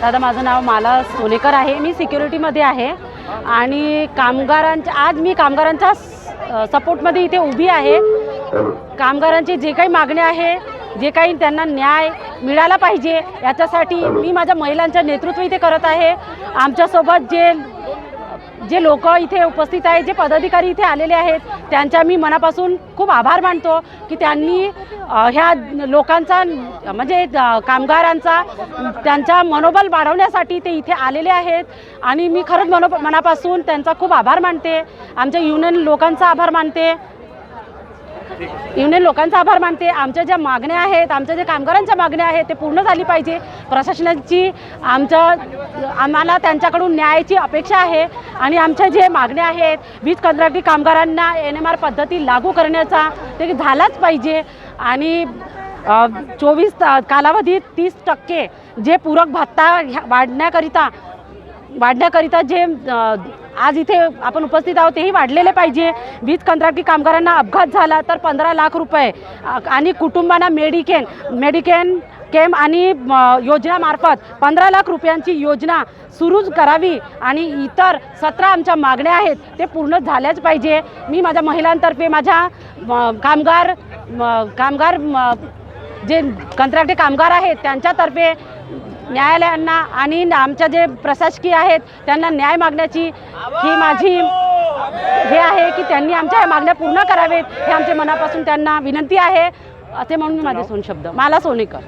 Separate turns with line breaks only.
दादा माझं नाव माला सोनेकर आहे. मी सिक्युरिटीमध्ये आहे आणि कामगारांच्या आज मी कामगारांच्या सपोर्टमध्ये इथे उभी आहे. कामगारांची जे काही मागणी आहे जे काही त्यांना न्याय मिळाला पाहिजे याच्यासाठी मी माझ्या महिलांचं नेतृत्व इथे करत आहे. आमच्यासोबत जे जे लोक इथे उपस्थित आहेत जे पदाधिकारी इथे आलेले आहेत त्यांच्या मी मनापासून खूप आभार मानतो की त्यांनी ह्या लोकांचा म्हणजे कामगारांचा त्यांचा मनोबल वाढवण्यासाठी ते इथे आलेले आहेत आणि मी खरंच मनो मनापासून त्यांचा खूप आभार मानते. आमच्या युनियन लोकांचा आभार मानते. युनियन लोकांचा आभार मानते. आमच्या ज्या मागण्या आहेत आमच्या ज्या कामगारांच्या मागण्या आहेत ते पूर्ण झाली पाहिजे. प्रशासनाची आमच्या आम्हाला त्यांच्याकडून न्यायाची अपेक्षा आहे. आणि आमच्या जे मागण्या आहेत वीज कंत्राटी कामगारांना एन एम आर पद्धती लागू करण्याचा ते झालाच पाहिजे. आणि चोवीस कालावधीत तीस टक्के जे पूरक भत्ता ह्या- वाढण्याकरिता वाढण्याकरिता जे आज इथे आपण उपस्थित आहोत तेही वाढलेले पाहिजे. वीज कंत्राटी कामगारांना अपघात झाला तर पंधरा लाख रुपये. आणि कुटुंबांना मेडिकेन मेडिकेन केम आणि म, योजनामार्फत पंधरा लाख रुपयांची योजना सुरूच करावी आणि इतर सतरा आमच्या मागण्या आहेत ते पूर्ण झाल्याच पाहिजे. मी माझ्या महिलांतर्फे माझ्या कामगार म, कामगार म, जे कंत्राटी कामगार आहेत त्यांच्यातर्फे न्यायालयांना आणि आमच्या जे प्रशासकीय आहेत त्यांना न्याय मागण्याची ही माझी हे आहे की त्यांनी आमच्या मागण्या पूर्ण करावेत हे आमच्या मनापासून त्यांना विनंती आहे असे म्हणून माझे सोन शब्द मला सोनेकर.